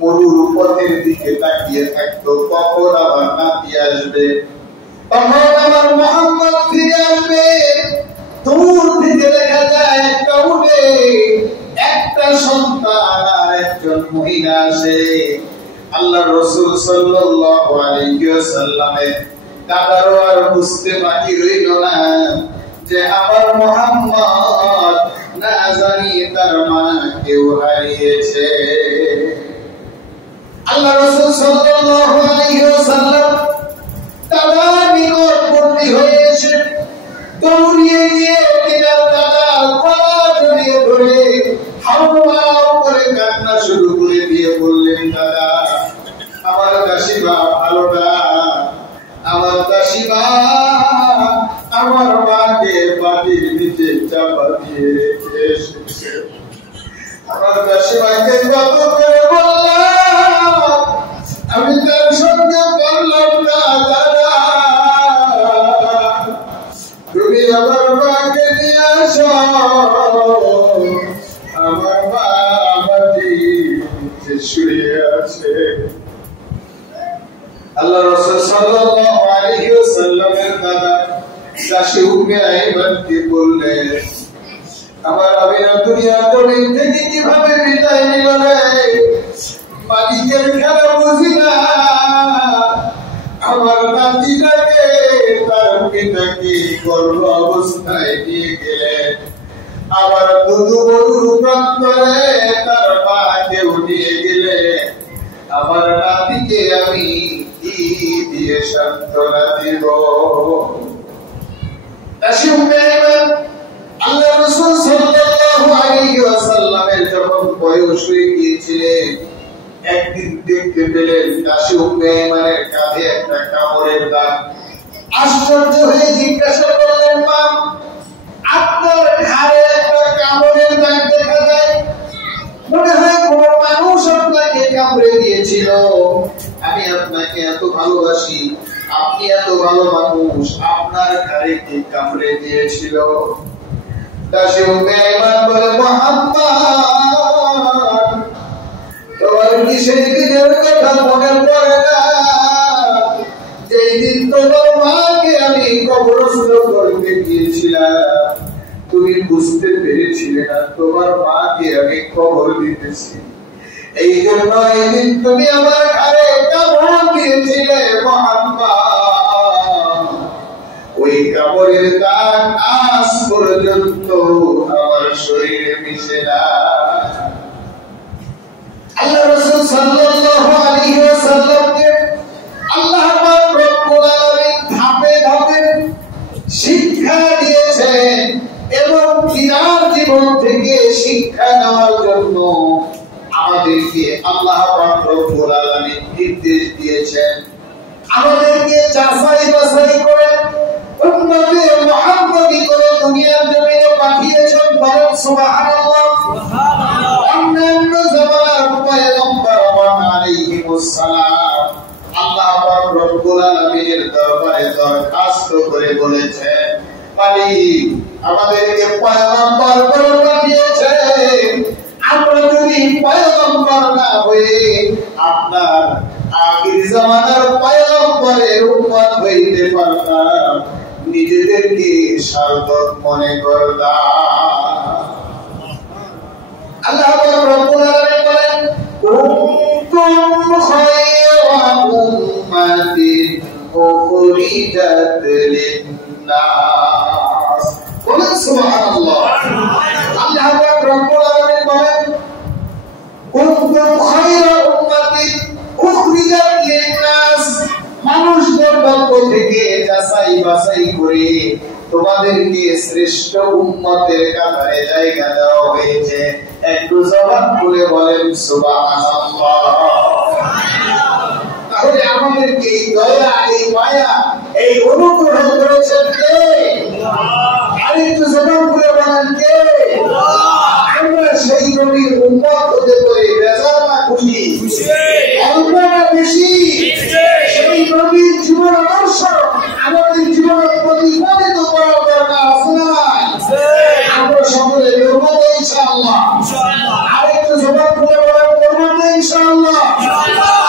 মরুর পথের দিকে তাকিয়ে থাকতো, কখন আবার নাতি আসবে, কখন আবার মুহাম্মদ ফিরে আসবে। দূর থেকে দেখা যায় একটা উটে একটা সন্তান আর একজন মহিলা আসে। আল্লাহ রাসূল সাল্লাল্লাহু আলাইহি ওয়াসাল্লামের দাদারও আর বুঝতে বাকি রইল না যে আমার মুহাম্মদ না জানি তার মাকেও হারিয়েছে। আল্লাহ রাসূল সাল্লাল্লাহু আলাইহি ওয়াসাল্লাম দাদার নিকটবর্তী হয়ে এসে দৌড়িয়ে গিয়ে তিনার দাদার গলা জড়িয়ে ধরে হাওমাও করে কান্না শুরু করে দিয়ে বললেন, দাদা আমার দাসীমা ভালো না, আমার দাসীমা আমার মাকে মাটির নিচে চাপা দিয়ে রেখে এসেছে। আমার দাসীমাকে কত করে বললাম, আমি তার সঙ্গে বললাম না, দাদা তুমি আমার মাকে নিয়ে আসো, আমার মা মাটির নিচে শুয়ে আছে। আল্লাহ রাসূল সাল্লাল্লাহু আলাইহি ওয়াসাল্লামের দাদা দাসী উম্মে আইমানকে বললেন, আমার আমিনা দুনিয়া জমিন থেকে কিভাবে বিদায় নিল রে? মালিকের খেলা বুঝি না, আমার নাতিটাকে তার পিতাকে গর্ভ অবস্থায় নিয়ে গেলেন, আবার দুধু গরুর প্রান্তরে তার মাকেও নিয়ে গেলেন। আমার নাতিকে আমি কি দিয়ে সান্ত্বনা দিব? দাসী উম্মে আইমান আল্লাহ রাসূল সাল্লাল্লাহু আলাইহি ওয়াসাল্লামের যখন বয়স হয়ে গিয়েছিলেন, একদিন দেখতে পেলেন দাসী উম্মে আইমানের কাঁধে একটা কামড়ের দাগ। আশ্চর্য হয়ে জিজ্ঞাসা করলেন, মা আপনার ঘাড়ে একটা কামড়ের দাগ দেখা যায়, মনে হয় কোন মানুষ আপনাকে কামড়ে দিয়েছিল। আমি আপনাকে এত ভালোবাসি, আপনি এত ভালো মানুষ, আপনার ঘাড়ে কে কামড়ে দিয়েছিল? দাসী উম্মে আইমান বলে, মুহাম্মদ তোমার কি সেই দিনের কথা মনে পড়ে না, যেই দিন তোমার মাকে আমি কবরস্থ করতে গিয়েছিলাম, তুমি বুঝতে পেরেছিলে না তোমার মাকে আমি কবর দিতেছি, এই জন্য এই দিন তুমি আমার ঘাড়ে কামড় দিয়েছিলে। মুহাম্মদ ওই কামড়ের দাগ আজ পর্যন্ত আমার শরীরে মিশে না। আল্লাহ রাসূল সাল্লাল্লাহু আলাইহি ওয়াসাল্লামকে আল্লাহ পাক রব্বুল আলামিন ধাপে ধাপে শিক্ষা দিয়েছেন এবং তিনার জীবন থেকে শিক্ষা নেওয়ার জন্য আমাদেরকে আল্লাহ পাক রব্বুল আলামিন নির্দেশ দিয়েছেন। আমাদেরকে যাচাই বাছাই করে উম্মতে মুহাম্মদী করে দুনিয়ার জমিনে পাঠিয়েছেন। বলেন সুবহানাল্লাহ। অন্যান্য জামানার পয়গম্বর আলাইহিমুস সালাম আল্লাহ পাক রব্বুল আলামিনের দরবারে দরখাস্ত করে বলেছেন, মালিক আমাদেরকে পয়গম্বর করে পাঠিয়েছেন, আমরা যদি পয়গম্বর না হয়ে আপনার আখির জামানার পয়গম্বরের উম্মত হইতে পারতাম, নিজ নিজেদেরকে সার্থক মনে করলাম। আল্লাহ রাব্বুল আলামিন বলেন কুনতুম খায়রা উম্মাতিন উখরিজাত লিন-নাস। বলেন সুবহানাল্লাহ। আল্লাহ রাব্বুল আলামিন বলেন কুনতুম খায়রা উম্মাতিন উখরিজাত লিন-নাস, মানুষদের পক্ষ থেকে যাচাই বাছাই করে তোমাদেরকে শ্রেষ্ঠ উম্মতের কাতারে জায়গা দেওয়া হয়েছে। একটু জবান খুলে বলেন সুবহানাল্লাহ। তাহলে আমাদেরকে এই দয়া, এই মায়া, এই অনুগ্রহ করেছেন কে? আরেকটু জবান খুলে বলেন কে? আমরা সেই নবীর উম্মত হতে করে বেজার না খুশি? অল্প না বেশি? সেই নবীর জীবন আদর্শ আমাদের জীবনের প্রতিফলিত করার দরকার আছে না নাই? আমরা সকলে করব তো ইনশাআল্লাহ। আরেকটু জবান খুলে বলেন করব তো ইনশাআল্লাহ।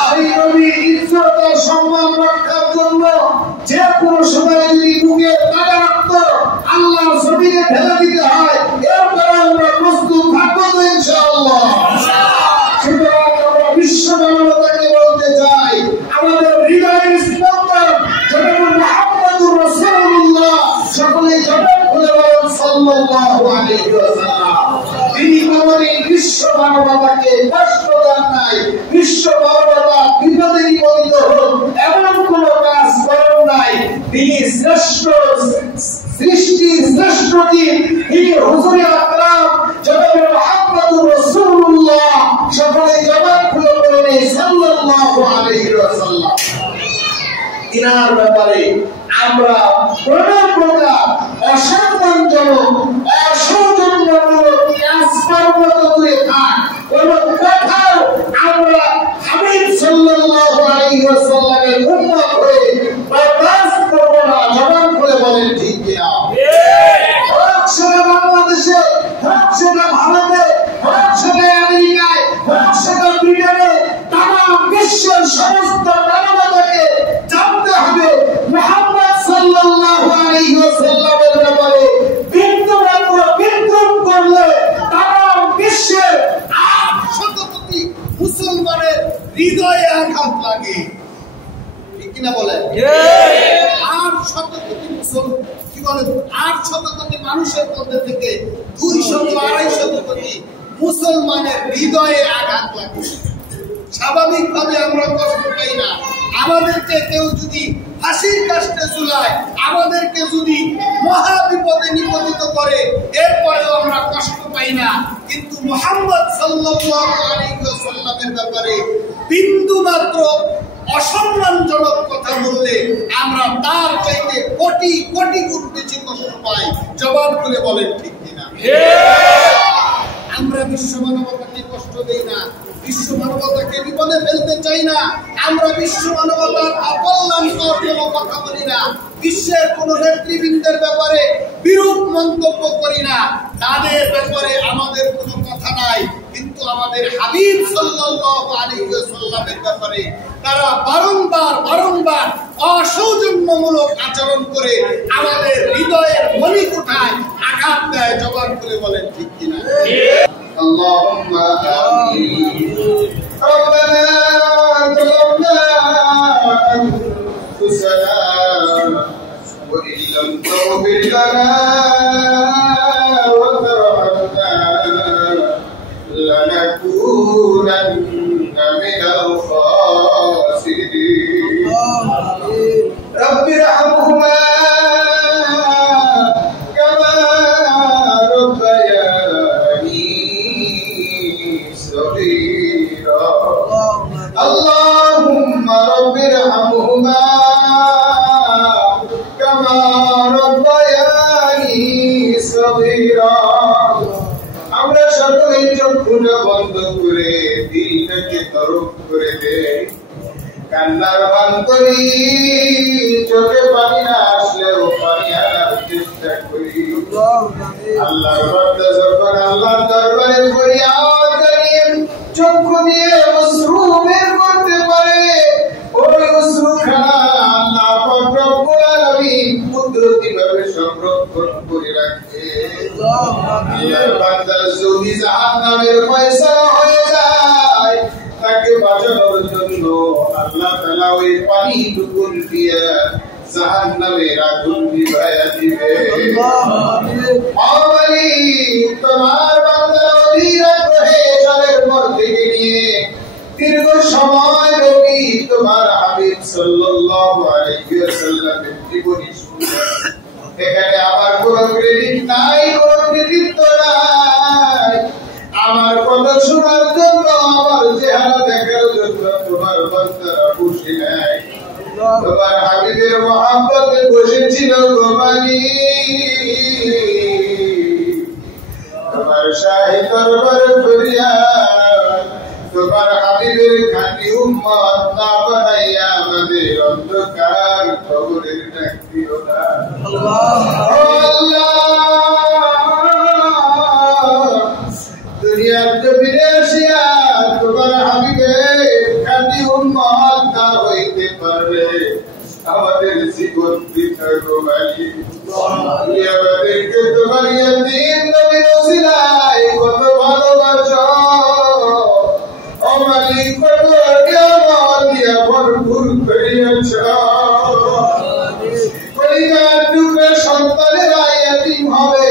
সেই নবীর ইজ্জত ও সম্মান রক্ষার জন্য যে কোনো সময় যদি বুকে টাকা রাখত আল্লাহর জমিনে ঢেলে দিতে হয়, এরপরে আমরা প্রস্তুত থাকবো তো ইনশাআল্লাহ। সুতরাং আমরা বিশ্ব মানবতাকে বলতে চাই আমাদের হৃদয়ের স্পন্দন জনাব মুহাম্মদুর রাসূলুল্লাহ। সকলে জবান খুলে বলেন সাল্লাল্লাহু আলাইহি ওয়াসাল্লাম। তিনি কোনদিন বিশ্ব মানবতাকে কষ্ট দেন নাই, বিশ্ব মানবতা বিপদে নিপতিত হোক এমন কোন কাজ করেন নাই। তিনি শ্রেষ্ঠ সৃষ্টির শ্রেষ্ঠ জীব, তিনি হুজুরে আকরাম জনাব মুহাম্মদুর রাসূলুল্লাহ। সকলে জবান খুলে বলেন সাল্লাল্লাহু আলাইহি ওয়াসাল্লাম। ইনার ব্যাপারে আমরা কোনো প্রকার অসম্মানজনক, অসৌজন্যমূলক কাজ করব তো দূরে থাক, কোনো কথাও আমরা হাবিব সাল্লাল্লাহু আলাইহি ওয়াসাল্লামের উম্মত হয়ে বরদাস্ত করব না। জবান খুলে বলেন ঠিক কিনা? হোক সেটা বাংলাদেশে, হোক সেটা ভারতে, হোক সেটা আমেরিকায়, হোক সেটা ব্রিটেনে, তামাম বিশ্বের সমস্ত মানবতাকে জানতে হবে মুহাম্মদ সাল্লাল্লাহু আলাইহি ওয়াসাল্লামের ব্যাপারে বিন্দুমাত্র বিদ্রুপ করলে তামাম বিশ্বের 800 কোটি মুসলমানের হৃদয়ে আঘাত লাগে। ঠিক কিনা বলেন? 800 কোটি মুসলমান, কি বলেন, 800 কোটি মানুষের মধ্যে থেকে 200-250 কোটি মুসলমানের হৃদয়ে আঘাত লাগে। স্বাভাবিকভাবে আমরা কষ্ট পাই না। আমাদেরকে কেউ যদি হাসির কাষ্টে ঝুলায়, আমাদেরকে যদি মহা বিপদে নিপতিত করে, এরপরেও আমরা কষ্ট পাই না। কিন্তু মুহাম্মদ সাল্লাল্লাহু আলাইহি ওয়াসাল্লামের ব্যাপারে বিন্দু মাত্র অসম্মানজনক কথা বললে আমরা তার চাইতে কোটি কোটি গুণ বেশি কষ্ট পাই। জবান খুলে বলেন ঠিক কিনা? আমরা বিশ্ব মানবতাকে কষ্ট দেই না, বিশ্ব মানবতাকে বিপদে ফেলতে চাই না, আমরা বিশ্ব মানবতার অকল্যাণকর কোনো কথা বলি না, বিশ্বের কোন নেতৃবৃন্দের ব্যাপারে বিরূপ মন্তব্য করি না, তাদের ব্যাপারে আমাদের কোনো কথা নাই। কিন্তু আমাদের হাবিব সাল্লাল্লাহু আলাইহি ওয়াসাল্লামের ব্যাপারে তারা বারংবার অসৌজন্যমূলক আচরণ করে আমাদের হৃদয়ের মণিকোঠায় আঘাত দেয়। জবান খুলে বলেন ঠিক কিনা? اللهم آمين. ربنا ظلمنا أنفسنا وإن لم تغفر لنا وترحمنا لنكونن من الخاسرين. رب ارحمهما كما ربياني صغيرا. اللهم رب ارحمهما كما ربياني صغيرا. আমরা সকলে চক্ষুটা বন্ধ করে দিলটাকে তরফ করে দে, কান্নার ভান করি, চোখে পানি না আসলেও পানি আনার চেষ্টা করি। আল্লাহর বান্দা যখন আল্লাহর দরবারে ফরিয়াদ জানিয়ে চক্ষু দিয়ে অশ্রু বের করতে পারে, ওই অশ্রুখানা আল্লাহ পাক রব্বুল আলামিন কুদরতি ভাবে আল্লাহর বান্দার যদি জাহান্নামের ফয়সালা হয়ে যায় তাকে বাঁচানোর জন্য আল্লাহ তাআলা ওই পানি টুকুন দিয়ে জাহান্নামের আগুন নিভায়া দিবে। তোমার বান্দার অধীরাত হয়ে জলের মধ্যে নিয়ে দীর্ঘ সময় ব্যাপী তোমার হাবিব সাল্লাল্লাহু আলাইহি ওয়াসাল্লামের জীবনী শুনলেন। এখানে আমার কোনো ক্রেডিট নাই, কোনো কৃতিত্ব নাই। আমার কথা শোনার জন্য, আমার চেহারা দেখার জন্য তোমার বান্দারা বসে নাই, তোমার হাবিবের মহব্বতে বসেছিল গো মালিক। তোমার শাহী দরবার ফরিয়াদ, তোমার হাবিবের খাঁটি উম্মত না বানাইয়া আমাদের অন্ধকার কবরের ডাক দিও না। দুনিয়ার জমিনে আসিয়া তোমার হাবিবের খাঁটি উম্মত না হইতে পারে আমাদের জীবন বৃথা গো মালিক। তুমি আমাদেরকে তোমার ইয়াতীম নবীর ওসিলায় কত ভালোবাসো ও মালিক, কত নিয়ামত দিয়া ভরপুর করিয়াছ। পরিবার টুকরা সন্তানেরা ইয়াতীম হবে,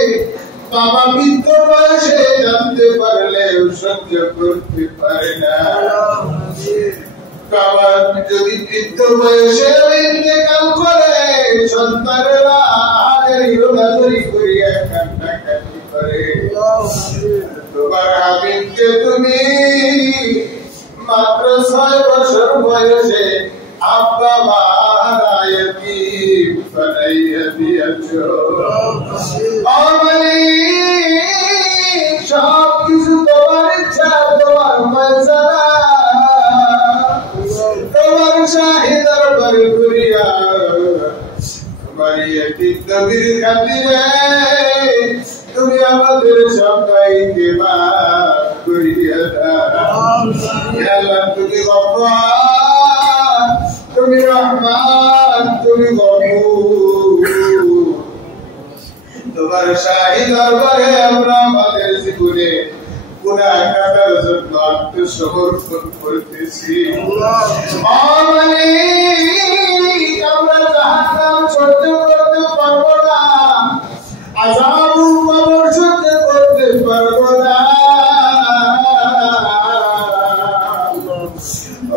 বাবা বৃদ্ধ বয়সে জানতে পারলেও সহ্য করতে পারে না। বাবা যদি বৃদ্ধ বয়সে ইন্তেকাল করে সন্তানেরা আহাজারি রোগাজারি করিয়া কান্নাকাটি করে। তোমার হাবিবকে তুমি মাত্র 6 বছর বয়সে আব্বা মারা ইয়াতীম বানাইয়া দিয়েছো। সব কিছু তোমার ইচ্ছা, তোমার ফয়সালা, তোমার শাহী দরবার করিয়া তোমার ইয়াতীম নবীর খাতিরে তুমি আমাদের সবাইকে মাফ করিয়া দাও। ইয়া আল্লাহ, তুমি গফফার, তুমি রহমান, তুমি গফুর। তোমার শাহী দরবারে আমরা আমাদের জীবনে গুনাহ কাটার জন্য আত্মসমর্পণ করতেছি। আমরা জাহান্নাম সহ্য করতে পারবো না, আযাবুল কবর সহ্য করতে পারবো না।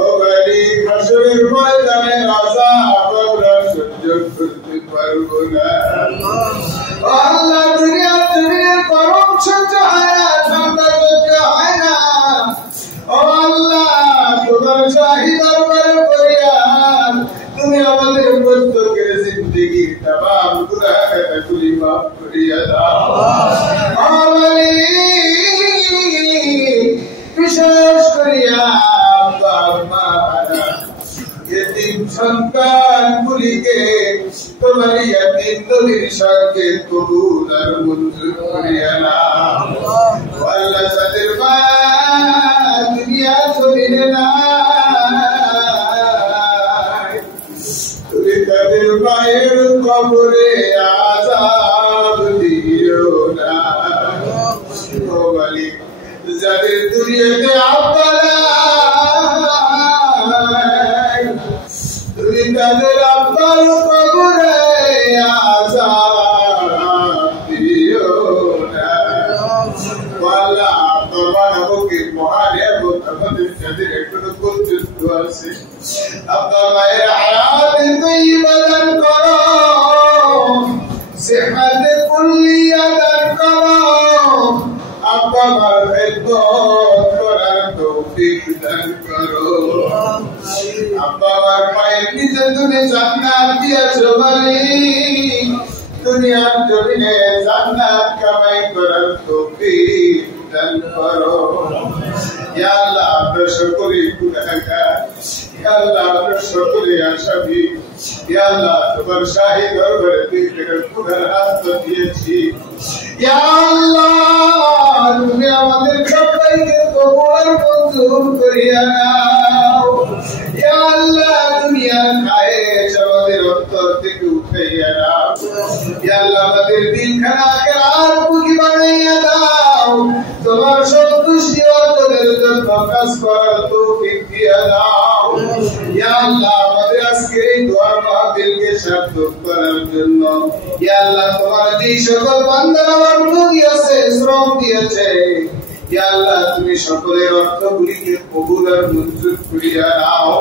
ও মালিক, হাসরের ময়দানে আযাব আমরা সহ্য করতে পারবো না। আল্লাহ, দুনিয়ার গরম সহ্য হয় না, ঠান্ডা সহ্য হয় না। ও আল্লাহ, তোমার শাহী দরবারে ফরিয়াদ, তুমি আমাদের প্রত্যেকের জিন্দেগির तमाम গুনাহ খাতাগুলি মাফ করিয়া দাও। বিশেষ করিয়া ইয়াতীম সন্তানগুলিকে তোমার ইয়াতীম নবীর সঙ্গে কবুল আর মঞ্জুর করিয়া নাও। আল্লাহ, যাদের মা দুনিয়া জমিনে নাই, তুমি তাদের মায়ের কবরে আযাব দিও না। ও মালিক, যাদের দুনিয়াতে আব্বা নাই, তুমি তাদের আব্বার কবরে আযাব দিও না। আল্লাহ, তোমার মুখে মহান এবং আমাদের যাদের এখনো পর্যন্ত আছে, আপনার মায়ের হায়াত তাইয়্যিবা দান করো, সিহহাত কুল্লিয়া দান করো, আব্বা মার খিদমত করার তৌফিক দান করো। আব্বা মার পায়ের নিচে তুমি জান্নাত দিয়েছো মালিক, দুনিয়ার জমিনে জান্নাত কামাই করার তৌফিক দান করো। ইয়া আল্লাহ, আমরা সকলে গুনাহগার, ইয়া আল্লাহ, আমরা সকলে আসামি। ইয়া আল্লাহ, তোমার শাহী দরবারে গুনার হাত দিয়েছি। ইয়া আল্লাহ, তুমি আমাদের সবাইকে কবুল মঞ্জুর করিয়া নাও। ইয়া আল্লাহ, দুনিয়ার খায়েশ আমাদের অন্তর থেকে উঠাইয়া নাও। ইয়া আল্লাহ, আমাদের দিল খানা কাজ করার তৌফিক দিয়ে দাও। ইয়া আল্লাহ আমাদের আজকে এই দোয়ার মাহফিলকে সার্থক করার জন্য ইয়া আল্লাহ তোমার যে সকল বান্দারা অর্থ দিয়েছে, শ্রম দিয়েছে, ইয়া আল্লাহ তুমি সকলের অর্থগুলিকে কবুল আর মঞ্জুর করিয়া নাও।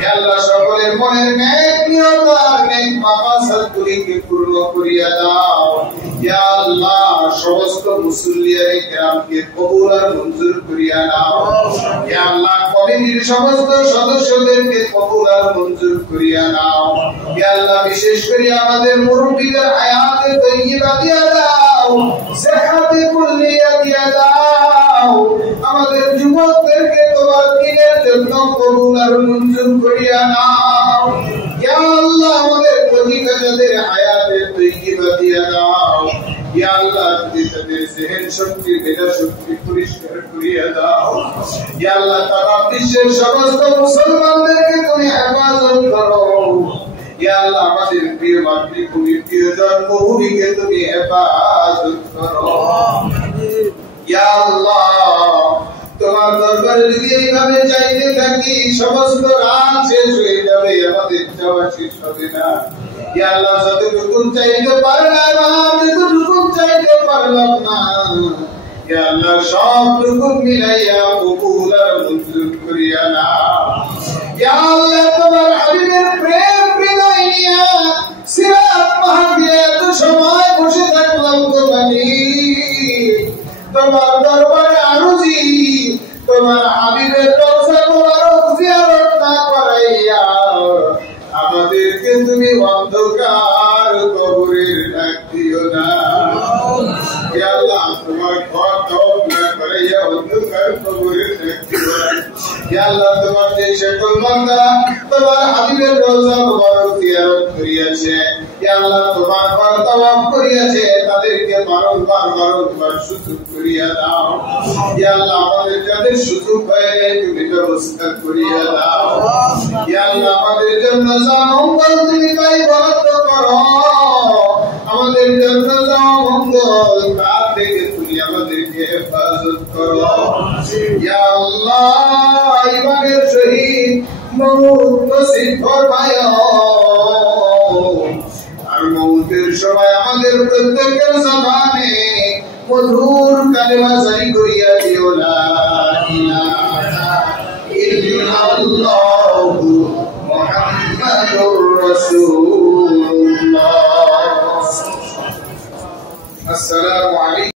ইয়া আল্লাহ সকলের মনের নেক নিয়ত আর নেক মাকাসাদগুলিকে পূর্ণ করিয়া দাও। ইয়া আল্লাহ সমস্ত মুসল্লিয়ায়ে কিরামকে কবুল আর মঞ্জুর করিয়া নাও। ইয়া আল্লাহ কমিটির সমস্ত সদস্যদেরকে কবুল আর মঞ্জুর করিয়া নাও। ইয়া আল্লাহ বিশেষ করে আমাদের মুরব্বিদের হায়াতে তয়্যিবা দিয়া দাও, সেহাতে কুল্লিয়া দিয়া দাও। আমাদের যুবকদেরকে তোমার দ্বীনের জন্য কবুল আর মঞ্জুর করিয়া নাও। ইয়া আল্লাহ আমাদের প্রতিকারীদের হায়াতে তয়্যিবা দিয়া দাও। ইয়া আল্লাহ তুমি তাদের জেহেন শক্তি, মেধা শক্তি পরিষ্কার করিয়া দাও। ইয়া আল্লাহ তারা বিশ্বের সমস্ত মুসলমানদেরকে তুমি হেফাজত করো। ইয়া আল্লাহ আমাদের প্রিয় মাতৃভূমি, প্রিয় জন্মভূমিকে তুমি হেফাজত করো। ইয়া আল্লাহ তোমার দরবারে যদি এইভাবে চাইতে থাকি সমস্ত রাত শেষ হয়ে যাবে, আমাদের চাওয়া শেষ হবে না। ইয়া আল্লাহ যতটুকু চাইতে পারলাম, যতটুকু চাইতে পারলাম না, ইয়া আল্লাহ সবটুকু মিলাইয়া কবুল আর মঞ্জুর করিয়া নাও। ইয়া আল্লাহ তোমার হাবিবের প্রেম হৃদয় নিয়া সিরাত মাহফিলে এত সময় বসে থাকলাম তো তোমার দরবারে আরজি, তোমার হাবিবের রওজা মুবারক জিয়ারত না করাইয়া আমাদেরকে তুমি অন্ধকার কবরে ডাক দিও না। ইয়া আল্লাহ তোমার ঘর তওব না করাইয়া অন্ধকার কবরে ডাক দিও না। ইয়া আল্লাহ তোমার যে সকল বান্দা তোমার হাবিবের রওজা মুবারক জিয়ারত করিয়াছে, ইয়া আল্লাহ তোমার ঘর তওয়াব করিয়াছে, তাদেরকে বারংবার সুযোগ করিয়া দাও। ইয়া আল্লাহ আমাদের যাদের সুযোগ হয় নাই তুমি ব্যবস্থা করিয়া দাও। ইয়া আল্লাহ আমাদের জন্য যা মঙ্গল তুমি তাই বরাদ্দ করো, আমাদের জন্য যা মঙ্গল তার থেকে তুমি আমাদেরকে হেফাজত করো। ইয়া আল্লাহ ইমানের সহিত মওত নসিব ফরমায়ো, আর মওতের সময় আমাদের প্রত্যেকের জবানে মধুর কালেমা জারি করিয়া দিও, লা ইলাহা ইল্লাল্লাহু মুহাম্মাদুর রাসূলুল্লাহ। আসসালামু আলাইকুম।